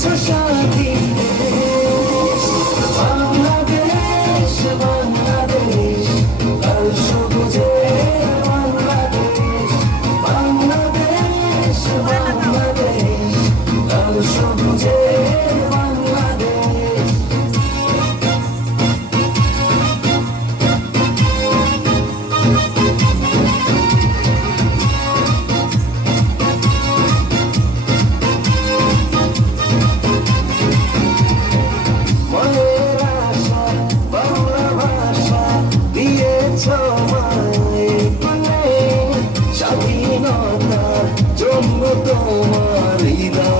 嘲笑 সময়ে স্বাধীনতা জন্ম তোমার হৃদয়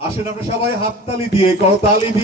আসেন আমরা সবাই হাততালি দিয়ে করতালি দিয়ে।